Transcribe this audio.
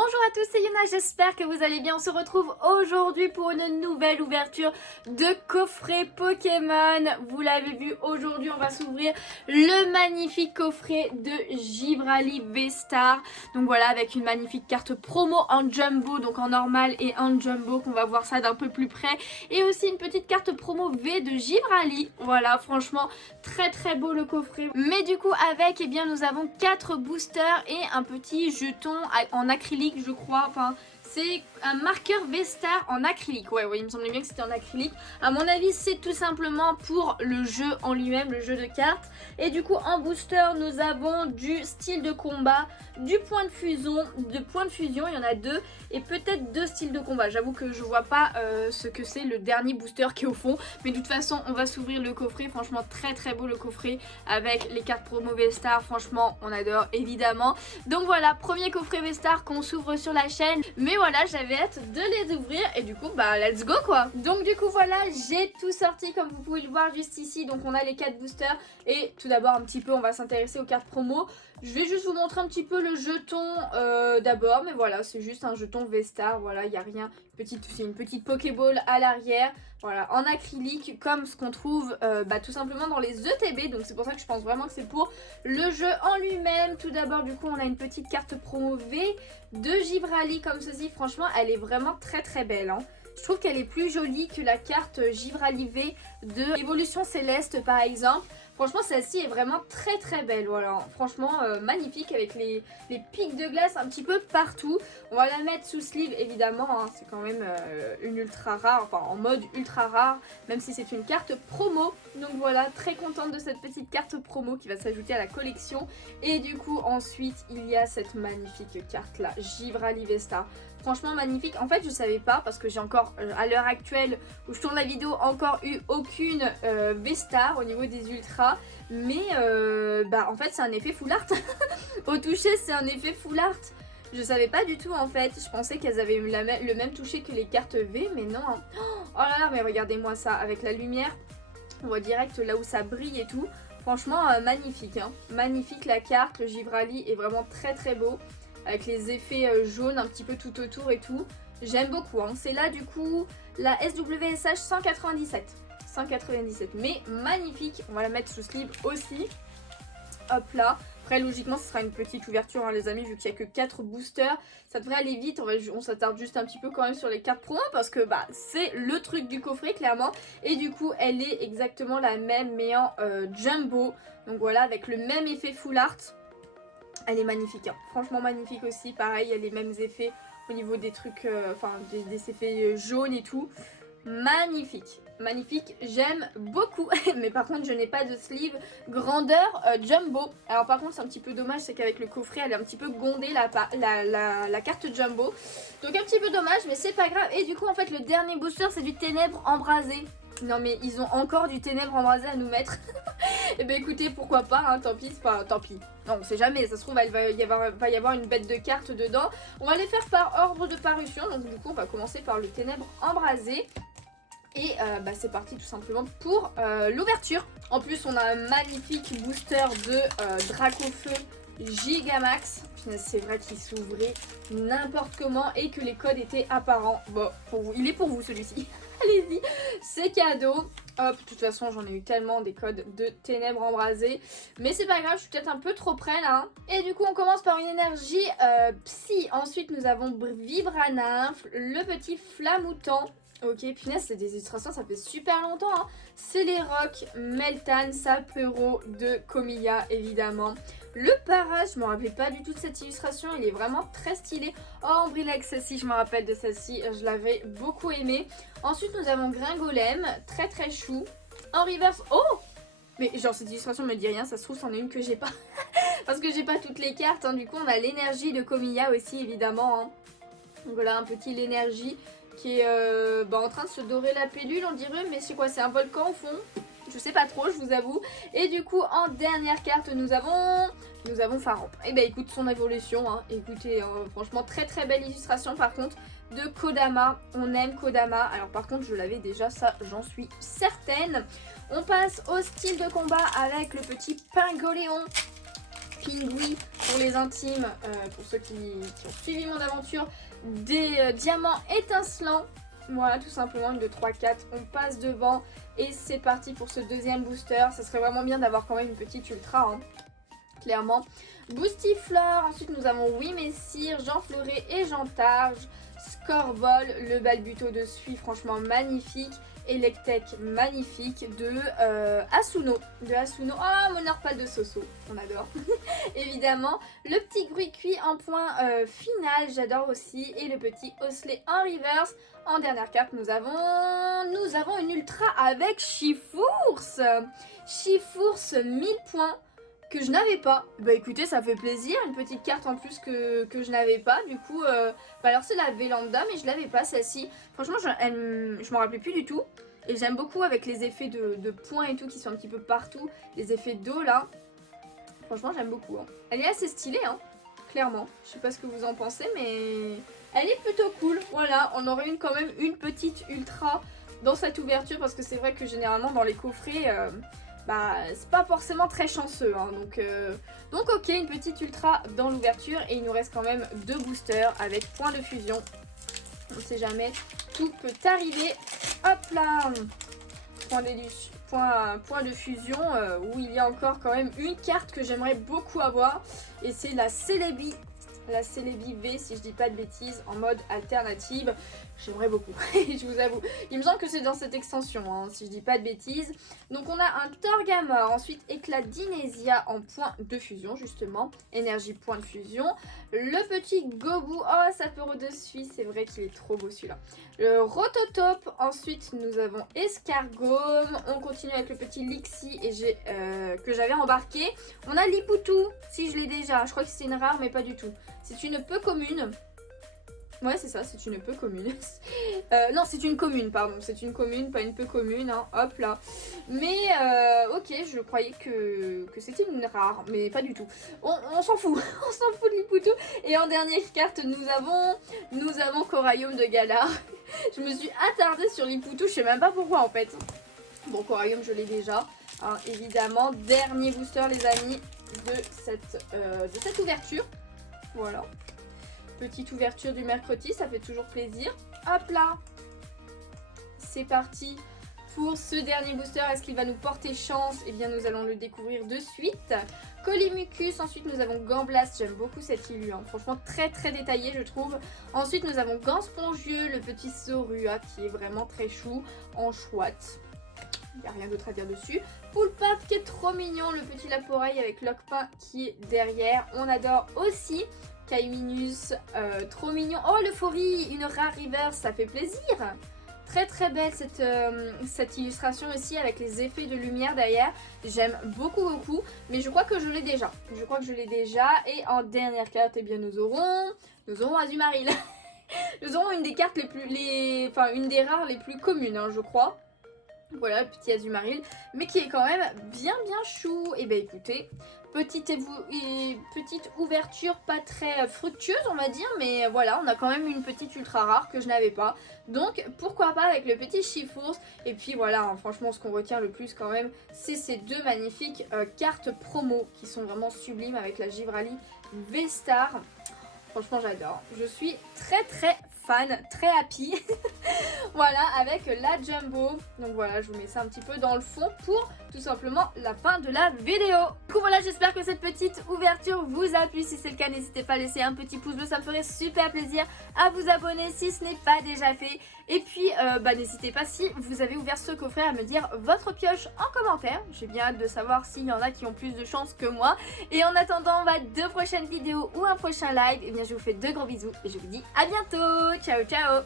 Bonjour à tous, c'est Yuna, j'espère que vous allez bien. On se retrouve aujourd'hui pour une nouvelle ouverture de coffret Pokémon. Vous l'avez vu, aujourd'hui on va s'ouvrir le magnifique coffret de Givrali V-Star. Donc voilà, avec une magnifique carte promo en jumbo, donc en normal et en jumbo, qu'on va voir ça d'un peu plus près. Et aussi une petite carte promo V de Givrali. Voilà, franchement, très beau le coffret. Mais du coup, avec, eh bien, nous avons 4 boosters et un petit jeton en acrylique, je crois. Enfin, c'est un marqueur V-Star en acrylique. Ouais, il me semblait bien que c'était en acrylique. À mon avis, c'est tout simplement pour le jeu en lui-même, le jeu de cartes. Et du coup, en booster, nous avons du style de combat, du point de fusion, il y en a 2, et peut-être 2 styles de combat. J'avoue que je vois pas ce que c'est le dernier booster qui est au fond. Mais de toute façon, on va s'ouvrir le coffret. Franchement, très beau le coffret avec les cartes promo V-Star. Franchement, on adore évidemment. Donc voilà, premier coffret V-Star qu'on s'ouvre sur la chaîne. Mais voilà, j'avais hâte de les ouvrir et du coup, bah let's go quoi. Donc du coup, voilà, j'ai tout sorti comme vous pouvez le voir juste ici. Donc on a les 4 boosters et tout d'abord un petit peu, on va s'intéresser aux cartes promo. Je vais juste vous montrer un petit peu le jeton d'abord, mais voilà, c'est juste un jeton V-Star, voilà, il n'y a rien, c'est une petite Pokéball à l'arrière, voilà, en acrylique, comme ce qu'on trouve tout simplement dans les ETB, donc c'est pour ça que je pense vraiment que c'est pour le jeu en lui-même. Tout d'abord, du coup, on a une petite carte promo V de Givrali comme ceci, franchement, elle est vraiment très belle, hein. Je trouve qu'elle est plus jolie que la carte Givrali V de Évolution Céleste par exemple. Franchement, celle-ci est vraiment très belle, voilà. Franchement, magnifique avec les pics de glace un petit peu partout. On va la mettre sous sleeve, évidemment, hein. C'est quand même une ultra rare, enfin en mode ultra rare, même si c'est une carte promo. Donc voilà, très contente de cette petite carte promo qui va s'ajouter à la collection. Et du coup, ensuite, il y a cette magnifique carte-là, Givrali V-Star. Franchement magnifique. En fait, je savais pas parce que j'ai encore, à l'heure actuelle où je tourne la vidéo, encore eu aucune V-Star au niveau des ultras. Mais en fait, c'est un effet full art. Au toucher, c'est un effet full art. Je savais pas du tout en fait. Je pensais qu'elles avaient le même toucher que les cartes V, mais non. Hein. Oh là là, mais regardez-moi ça avec la lumière. On voit direct là où ça brille et tout. Franchement, magnifique. Hein. Magnifique la carte. Le Givrali est vraiment très beau. Avec les effets jaunes un petit peu tout autour et tout. J'aime beaucoup. Hein. C'est là du coup la SWSH 197. 197. Mais magnifique. On va la mettre sous sleeve aussi. Hop là. Après logiquement ce sera une petite ouverture hein, les amis, vu qu'il n'y a que 4 boosters. Ça devrait aller vite. On s'attarde juste un petit peu quand même sur les cartes promo. Parce que c'est le truc du coffret clairement. Et du coup elle est exactement la même mais en jumbo. Donc voilà, avec le même effet full art. Elle est magnifique, hein. Franchement magnifique aussi, pareil, il y a les mêmes effets au niveau des trucs, des effets jaunes et tout. Magnifique, magnifique, j'aime beaucoup. Mais par contre je n'ai pas de sleeve grandeur jumbo. Alors par contre c'est un petit peu dommage, c'est qu'avec le coffret elle est un petit peu gondée la carte jumbo. Donc un petit peu dommage mais c'est pas grave. Et du coup en fait le dernier booster c'est du ténèbres embrasé. Non mais ils ont encore du ténèbres embrasé à nous mettre. Et ben écoutez, pourquoi pas, hein, tant pis, enfin tant pis. Non, on sait jamais, ça se trouve, il va y avoir une bête de cartes dedans. On va les faire par ordre de parution, donc du coup on va commencer par le ténèbres embrasé. Et c'est parti tout simplement pour l'ouverture. En plus on a un magnifique booster de Dracofeu Gigamax. C'est vrai qu'il s'ouvrait n'importe comment et que les codes étaient apparents. Bon, pour vous, il est pour vous celui-ci. Allez-y, c'est cadeau. Hop, de toute façon j'en ai eu tellement des codes de ténèbres embrasées. Mais c'est pas grave, je suis peut-être un peu trop près là. Hein. Et du coup on commence par une énergie psy. Ensuite nous avons Vibranymph, le petit Flamoutant. Ok, punaise, c'est des illustrations, ça fait super longtemps. Hein. C'est les rocs, Meltan, Sapero de Comilla évidemment. Le Paras, je me rappelais pas du tout de cette illustration, il est vraiment très stylé. Oh, Ambrilex, celle-ci, je me rappelle de celle-ci, je l'avais beaucoup aimée. Ensuite, nous avons Gringolem, très chou. En reverse, oh! Mais genre, cette illustration me dit rien, ça se trouve, c'en est une que j'ai pas. Parce que j'ai pas toutes les cartes, hein. Du coup, on a l'énergie de Comilla aussi, évidemment. Hein. Donc voilà, un petit l'énergie qui est en train de se dorer la pilule, on dirait. Mais c'est quoi, c'est un volcan au fond? Je sais pas trop, je vous avoue. Et du coup, en dernière carte, nous avons Faramp. Et bah écoute, son évolution, hein. Écoutez, franchement, très belle illustration par contre de Kodama. On aime Kodama. Alors par contre, je l'avais déjà, ça, j'en suis certaine. On passe au style de combat avec le petit Pingoléon. Pingui pour les intimes, pour ceux qui ont suivi mon aventure, des diamants étincelants. Voilà, tout simplement une de 3-4, on passe devant et c'est parti pour ce deuxième booster. Ça serait vraiment bien d'avoir quand même une petite ultra, hein, clairement. Boostifleur, ensuite nous avons Oui Messire, Jean Fleuret et Jean Targe. Scorvol, le balbuto de Sui, franchement magnifique. Electek, magnifique. De Asuno. Oh, mon Orpal de Soso, on adore. Évidemment. Le petit Gruicui en point final, j'adore aussi. Et le petit Osley en reverse. En dernière carte, nous avons une ultra avec Chifours. Chifours 1000 points. Que je n'avais pas. Bah écoutez, ça fait plaisir, une petite carte en plus que je n'avais pas. Du coup, alors c'est la Vélanda, mais je l'avais pas celle-ci. Franchement, je m'en rappelais plus du tout. Et j'aime beaucoup avec les effets de points et tout qui sont un petit peu partout. Les effets d'eau là. Franchement, j'aime beaucoup. Hein. Elle est assez stylée, hein, clairement. Je sais pas ce que vous en pensez, mais elle est plutôt cool. Voilà, on aurait quand même une petite ultra dans cette ouverture. Parce que c'est vrai que généralement dans les coffrets... c'est pas forcément très chanceux, hein. Donc ok, une petite ultra dans l'ouverture et il nous reste quand même 2 boosters avec point de fusion. On sait jamais, tout peut arriver. Hop là, point de fusion où il y a encore quand même une carte que j'aimerais beaucoup avoir et c'est la Celebi. La Celebi V, si je dis pas de bêtises, en mode alternative. J'aimerais beaucoup, je vous avoue. Il me semble que c'est dans cette extension, hein, si je dis pas de bêtises. Donc on a un Torgamore, ensuite Éclat d'Inésia en point de fusion, justement. Énergie point de fusion. Le petit Gobu, oh ça peut redessus, c'est vrai qu'il est trop beau celui-là. Le Rototope, ensuite nous avons Escargome. On continue avec le petit Lixie que j'avais embarqué. On a Lipoutou, si je l'ai déjà, je crois que c'est une rare mais pas du tout. C'est une peu commune. Ouais, c'est ça, c'est une peu commune. Non, c'est une commune, pardon. C'est une commune, pas une peu commune. Hein. Hop là. Mais, ok, je croyais que c'était une rare, mais pas du tout. On s'en fout. On s'en fout de Lipoutou. Et en dernière carte, nous avons Coraium de Galar. Je me suis attardée sur Lipoutou, je sais même pas pourquoi en fait. Bon, Coraium, je l'ai déjà. Hein, évidemment, dernier booster, les amis, de cette ouverture. Voilà. Petite ouverture du mercredi, ça fait toujours plaisir. Hop là. C'est parti pour ce dernier booster. Est-ce qu'il va nous porter chance? Eh bien, nous allons le découvrir de suite. Colimucus, ensuite nous avons Gamblast. J'aime beaucoup cette illu, hein. Franchement très très détaillé je trouve. Ensuite nous avons Gant Spongieux, le petit Sorua qui est vraiment très chou en chouette. Il n'y a rien d'autre à dire dessus. Poulpaf qui est trop mignon, le petit Laporeille avec Lockpin qui est derrière. On adore aussi Kaiminus, trop mignon. Oh l'euphorie, une rare reverse, ça fait plaisir. Très très belle cette illustration aussi avec les effets de lumière derrière. J'aime beaucoup mais je crois que je l'ai déjà. Et en dernière carte, eh bien nous aurons Azumarill. Nous aurons une des cartes une des rares les plus communes, hein, je crois. Voilà, le petit Azumarill, mais qui est quand même bien chou. Et ben écoutez, petite ouverture pas très fructueuse on va dire, mais voilà, on a quand même une petite ultra rare que je n'avais pas. Donc pourquoi pas avec le petit Chifours. Et puis voilà, hein, franchement ce qu'on retient le plus quand même, c'est ces deux magnifiques cartes promo qui sont vraiment sublimes avec la Givrali V-Star. Franchement j'adore, je suis très fan, très happy. Voilà, avec la Jumbo. Donc voilà, je vous mets ça un petit peu dans le fond pour tout simplement la fin de la vidéo. Du coup voilà, j'espère que cette petite ouverture vous a plu. Si c'est le cas, n'hésitez pas à laisser un petit pouce bleu, ça me ferait super plaisir. À vous abonner si ce n'est pas déjà fait. Et puis n'hésitez pas, si vous avez ouvert ce coffret, à me dire votre pioche en commentaire. J'ai bien hâte de savoir s'il y en a qui ont plus de chance que moi. Et en attendant deux prochaines vidéos ou un prochain live, et bien je vous fais de gros bisous et je vous dis à bientôt. Ciao ciao.